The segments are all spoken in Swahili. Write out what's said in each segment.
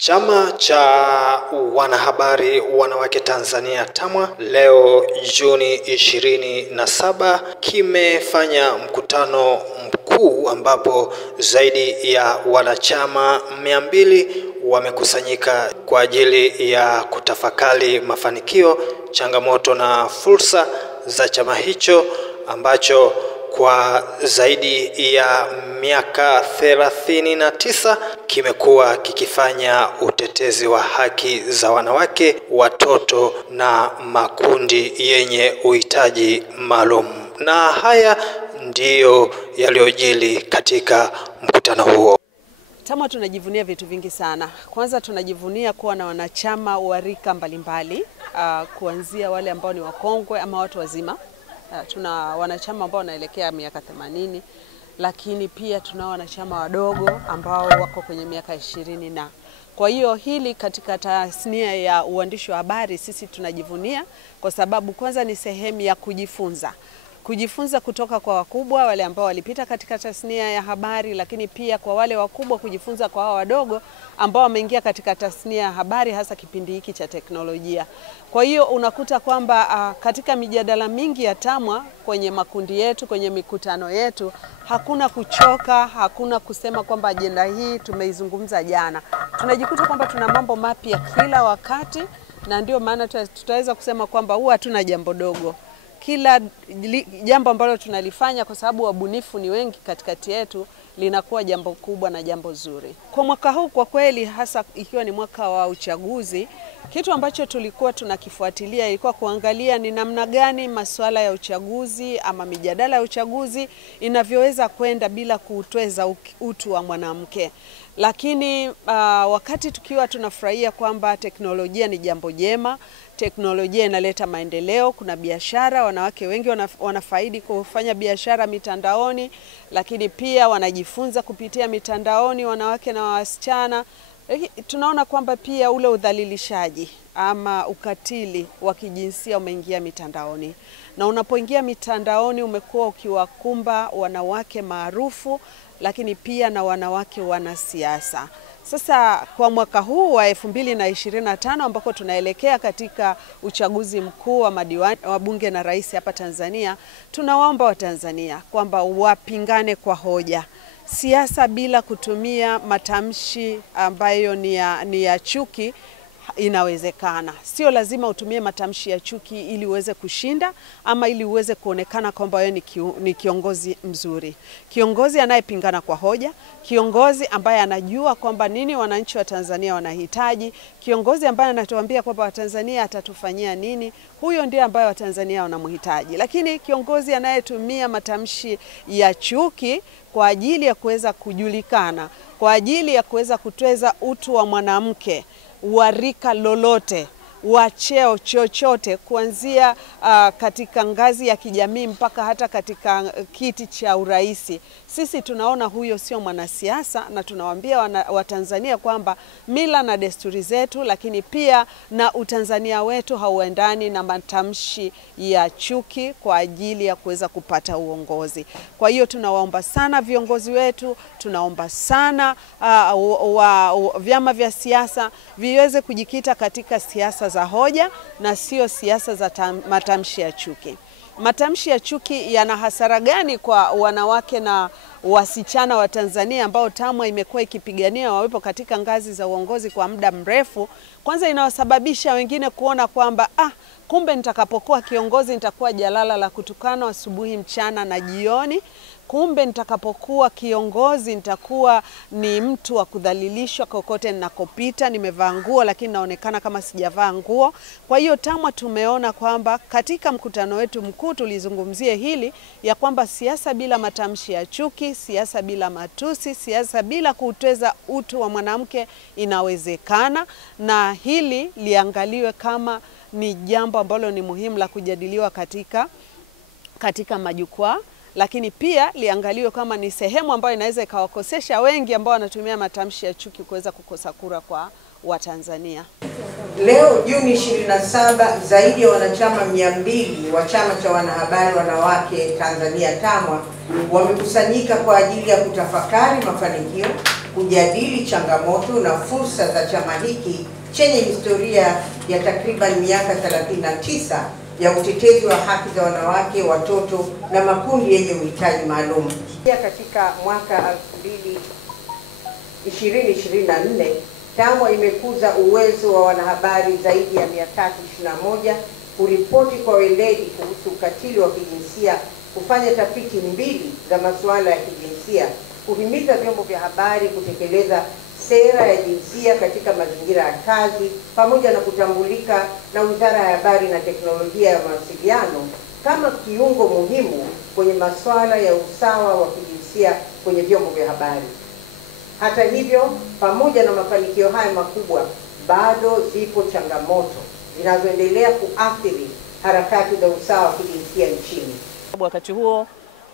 Chama cha wanahabari wanawake Tanzania TAMWA leo Juni 27 kimefanya mkutano mkuu ambapo zaidi ya wanachama 200 wamekusanyika kwa ajili ya kutafakari mafanikio, changamoto na fursa za chama hicho ambacho kwa zaidi ya miaka 39 kimekuwa kikifanya utetezi wa haki za wanawake, watoto na makundi yenye uhitaji maalum. Na haya ndiyo yaliyojiri katika mkutano huo. TAMWA tunajivunia vitu vingi sana. Kwanza tunajivunia kuwa na wanachama wa rika mbalimbali, kuanzia wale ambao ni wakongwe ama watu wazima. Tuna wanachama ambao wanaelekea miaka 80, lakini pia tuna wanachama wadogo ambao wako kwenye miaka 20 na. Kwa hiyo hili katika tasnia ya uandishi wa habari sisi tunajivunia kwa sababu kwanza ni sehemu ya kujifunza kutoka kwa wakubwa wale ambao walipita katika tasnia ya habari, lakini pia kwa wale wakubwa kujifunza kwa hao wadogo ambao wameingia katika tasnia ya habari, hasa kipindi hiki cha teknolojia. Kwa hiyo unakuta kwamba katika mijadala mingi ya TAMWA kwenye makundi yetu, kwenye mikutano yetu, hakuna kuchoka, hakuna kusema kwamba ajenda hii tumeizungumza jana. Tunajikuta kwamba tuna mambo mapya kila wakati, na ndio maana tutaweza kusema kwamba huwa hatuna jambo dogo. Kila jambo ambalo tunalifanya, kwa sababu wabunifu ni wengi katikati yetu, linakuwa jambo kubwa na jambo zuri. Kwa mwaka huu kwa kweli, hasa ikiwa ni mwaka wa uchaguzi, kitu ambacho tulikuwa tunakifuatilia ilikuwa kuangalia ni namna gani masuala ya uchaguzi ama mijadala ya uchaguzi inavyoweza kwenda bila kuutweza utu wa mwanamke. Lakini wakati tukiwa tunafurahia kwamba teknolojia ni jambo jema, teknolojia inaleta maendeleo, kuna biashara, wanawake wengi wanafaidi kufanya biashara mitandaoni, lakini pia wanajifunza kupitia mitandaoni, wanawake na wasichana. Tunaona kwamba pia ule udhalilishaji ama ukatili wa kijinsia umeingia mitandaoni. Na unapoingia mitandaoni umekuwa ukiwakumba wanawake maarufu, lakini pia na wanawake wanasiasa. Sasa kwa mwaka huu wa 2025 ambako tunaelekea katika uchaguzi mkuu wa madiwani wa bunge na rais hapa Tanzania, tunawaomba Watanzania kwamba wapingane kwa hoja. Siasa bila kutumia matamshi ambayo ni ya chuki inawezekana. Sio lazima utumie matamshi ya chuki ili uweze kushinda ama ili uweze kuonekana kwamba wewe ni kiongozi mzuri. Kiongozi anayepingana kwa hoja, kiongozi ambaye anajua kwamba nini wananchi wa Tanzania wanahitaji, kiongozi ambaye anatuambia kwamba Watanzania atatufanyia nini, huyo ndiye ambaye Watanzania wanamhitaji. Lakini kiongozi anayetumia matamshi ya chuki kwa ajili ya kuweza kujulikana, kwa ajili ya kuweza kutweza utu wa mwanamke, wa rika lolote, wa cheo chochote, kuanzia katika ngazi ya kijamii mpaka hata katika kiti cha uraisi, sisi tunaona huyo sio mwanasiasa, na tunawaambia Watanzania kwamba mila na desturi zetu, lakini pia na utanzania wetu hauendani na matamshi ya chuki kwa ajili ya kuweza kupata uongozi. Kwa hiyo tunawaomba sana viongozi wetu, tunaomba sana vyama vya siasa viweze kujikita katika siasa za hoja na sio siasa za matamshi ya chuki. Matamshi ya chuki yana hasara gani kwa wanawake na wasichana wa Tanzania ambao TAMWA imekuwa ikipigania wawepo katika ngazi za uongozi kwa muda mrefu? Kwanza inawasababisha wengine kuona kwamba kumbe nitakapokuwa kiongozi nitakuwa jalala la kutukana asubuhi, mchana na jioni. Kumbe nitakapokuwa kiongozi nitakuwa ni mtu wa kudhalilishwa kokote ninakopita, nimevaa nguo lakini naonekana kama sijavaa nguo. Kwa hiyo TAMWA tumeona kwamba katika mkutano wetu mkuu tulizungumzie hili, ya kwamba siasa bila matamshi ya chuki, siasa bila matusi, siasa bila kutweza utu wa mwanamke inawezekana, na hili liangaliwe kama ni jambo ambalo ni muhimu la kujadiliwa katika majukwaa, lakini pia liangaliwe kama ni sehemu ambayo inaweza ikawakosesha wengi ambao wanatumia matamshi ya chuki kuweza kukosa kura kwa Watanzania. Leo Juni 27, zaidi ya wanachama 200 wa chama cha wanahabari wanawake Tanzania TAMWA wamekusanyika kwa ajili ya kutafakari mafanikio, kujadili changamoto na fursa za chama hiki chenye historia ya takriban miaka 39 ya utetezi wa haki za wanawake, watoto na makundi yenye uhitaji maalum. Katika mwaka 2024, TAMWA imekuza uwezo wa wanahabari zaidi ya 321 kuripoti kwa weledi kuhusu ukatili wa kijinsia, kufanya tafiti 2 za masuala ya kijinsia, kuhimiza vyombo vya habari kutekeleza sera ya jinsia katika mazingira ya kazi, pamoja na kutambulika na Wizara ya Habari na Teknolojia ya Mawasiliano kama kiungo muhimu kwenye masuala ya usawa wa kijinsia kwenye vyombo vya habari. Hata hivyo, pamoja na mafanikio haya makubwa, bado zipo changamoto zinazoendelea kuathiri harakati za usawa wa kijinsia nchini. Wakati huo,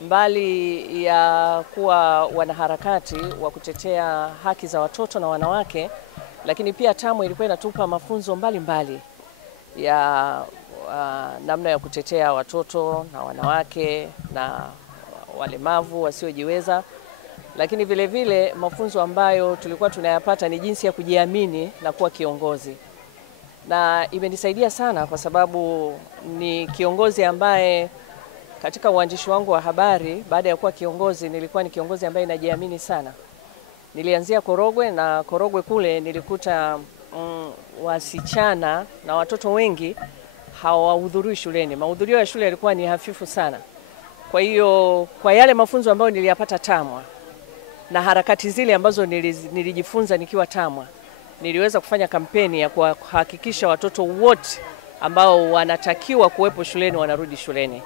mbali ya kuwa wanaharakati wa kutetea haki za watoto na wanawake, lakini pia TAMWA ilikuwa inatupa mafunzo mbalimbali ya namna ya kutetea watoto na wanawake na walemavu wasiojiweza. Lakini vile vile mafunzo ambayo tulikuwa tunayapata ni jinsi ya kujiamini na kuwa kiongozi. Na imenisaidia sana kwa sababu ni kiongozi ambaye katika uandishi wangu wa habari, baada ya kuwa kiongozi, nilikuwa ni kiongozi ambaye najiamini sana. Nilianzia Korogwe, na Korogwe kule nilikuta wasichana na watoto wengi hawahudhurii shuleni. Mahudhurio ya shule yalikuwa ni hafifu sana. Kwa hiyo kwa yale mafunzo ambayo niliyapata TAMWA na harakati zile ambazo nilijifunza nikiwa TAMWA, niliweza kufanya kampeni ya kuhakikisha watoto wote ambao wanatakiwa kuwepo shuleni wanarudi shuleni.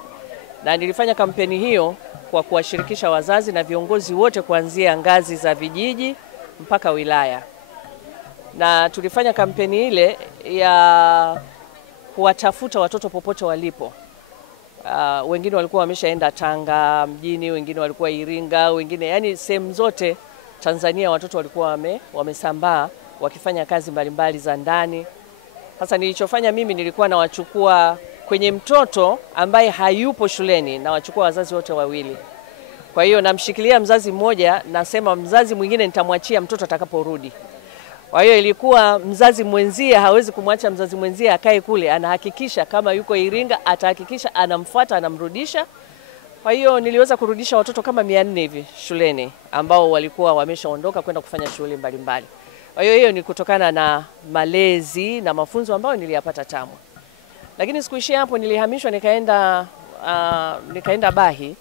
Na nilifanya kampeni hiyo kwa kuwashirikisha wazazi na viongozi wote kuanzia ngazi za vijiji mpaka wilaya. Na tulifanya kampeni ile ya kuwatafuta watoto popote walipo. Wengine walikuwa wameshaenda Tanga mjini, wengine walikuwa Iringa, wengine yani sehemu zote Tanzania watoto walikuwa wamesambaa wakifanya kazi mbalimbali za ndani. Sasa nilichofanya mimi, nilikuwa nawachukua kwenye mtoto ambaye hayupo shuleni, na wachukua wazazi wote wawili. Kwa hiyo namshikilia mzazi mmoja, nasema mzazi mwingine nitamwachia mtoto atakaporudi. Kwa hiyo ilikuwa mzazi mwenzie hawezi kumwacha mzazi mwenzie akae kule, anahakikisha kama yuko Iringa atahakikisha anamfuata, anamrudisha. Kwa hiyo niliweza kurudisha watoto kama 400 hivi shuleni ambao walikuwa wameshaondoka kwenda kufanya shughuli mbalimbali. Kwa hiyo ni kutokana na malezi na mafunzo ambayo niliyapata TAMWA. Lakini sikuishia hapo, nilihamishwa nikaenda Bahi.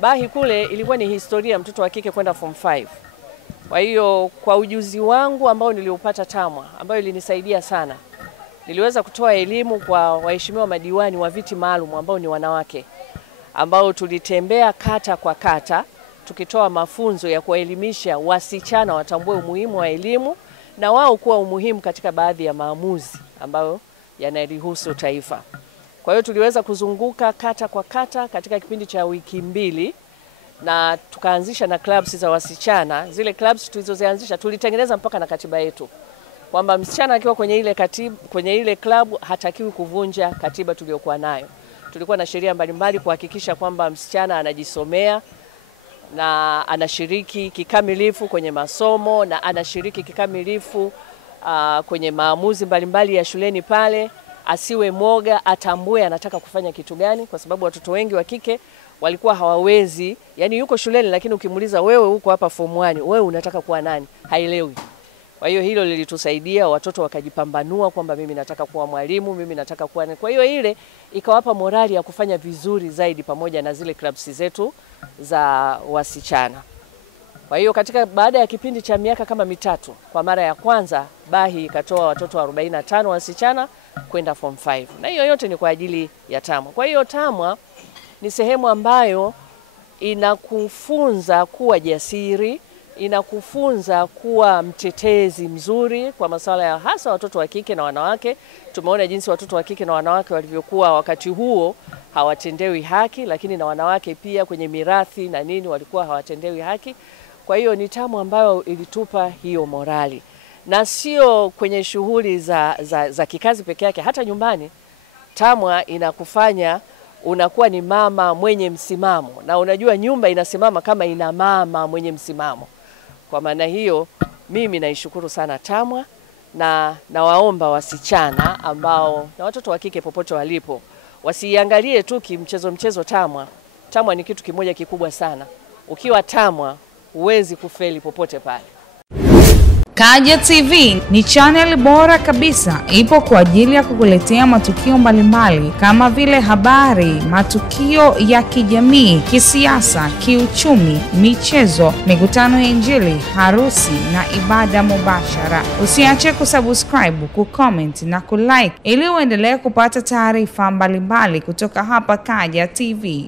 Bahi kule ilikuwa ni historia mtoto wa kike kwenda form 5. Kwa hiyo kwa ujuzi wangu ambao niliupata TAMWA, ambayo ilinisaidia sana, niliweza kutoa elimu kwa waheshimiwa madiwani wa viti maalum ambao ni wanawake, ambao tulitembea kata kwa kata tukitoa mafunzo ya kuelimisha wasichana watambue umuhimu wa elimu na wao kuwa umuhimu katika baadhi ya maamuzi ambayo yanalihusu taifa. Kwa hiyo tuliweza kuzunguka kata kwa kata katika kipindi cha wiki 2, na tukaanzisha na clubs za wasichana. Zile clubs tulizozianzisha tulitengeneza mpaka na katiba yetu, kwamba msichana akiwa kwenye ile club hatakiwi kuvunja katiba tuliyokuwa nayo. Tulikuwa na sheria mbalimbali kuhakikisha kwamba msichana anajisomea na anashiriki kikamilifu kwenye masomo na anashiriki kikamilifu kwenye maamuzi mbalimbali ya shuleni pale. Asiwe moga, atambue anataka kufanya kitu gani, kwa sababu watoto wengi wa kike walikuwa hawawezi, yani yuko shuleni lakini ukimuuliza wewe huko hapa form 1, wewe unataka kuwa nani, haelewi. Kwa hiyo hilo lilitusaidia, watoto wakajipambanua kwamba mimi nataka kuwa mwalimu, mimi nataka kuwa nani. Kwa hiyo ile ikawapa morali ya kufanya vizuri zaidi pamoja na zile clubs zetu za wasichana. Kwa hiyo baada ya kipindi cha miaka kama 3, kwa mara ya kwanza Bahi ikatoa watoto 45 wasichana kwenda form 5. Na hiyo yote ni kwa ajili ya TAMWA. Kwa hiyo TAMWA ni sehemu ambayo inakufunza kuwa jasiri, inakufunza kuwa mtetezi mzuri kwa masuala ya hasa watoto wa kike na wanawake. Tumeona jinsi watoto wa kike na wanawake walivyokuwa wakati huo hawatendewi haki, lakini na wanawake pia kwenye mirathi na nini walikuwa hawatendewi haki. Kwa hiyo ni TAMWA ambayo ilitupa hiyo morali. Na sio kwenye shughuli za kikazi peke yake, hata nyumbani TAMWA inakufanya unakuwa ni mama mwenye msimamo. Na unajua nyumba inasimama kama ina mama mwenye msimamo. Kwa maana hiyo mimi naishukuru sana TAMWA na nawaomba wasichana ambao na watoto wa kike popote walipo wasiangalie tu kimchezo TAMWA. TAMWA ni kitu kimoja kikubwa sana. Ukiwa TAMWA huwezi kufeli popote pale. Kaja TV ni channel bora kabisa, ipo kwa ajili ya kukuletea matukio mbalimbali kama vile habari, matukio ya kijamii, kisiasa, kiuchumi, michezo, mikutano ya Injili, harusi na ibada mubashara. Usiache kusubscribe, kucomment na kulike ili uendelee kupata taarifa mbalimbali kutoka hapa Kaja TV.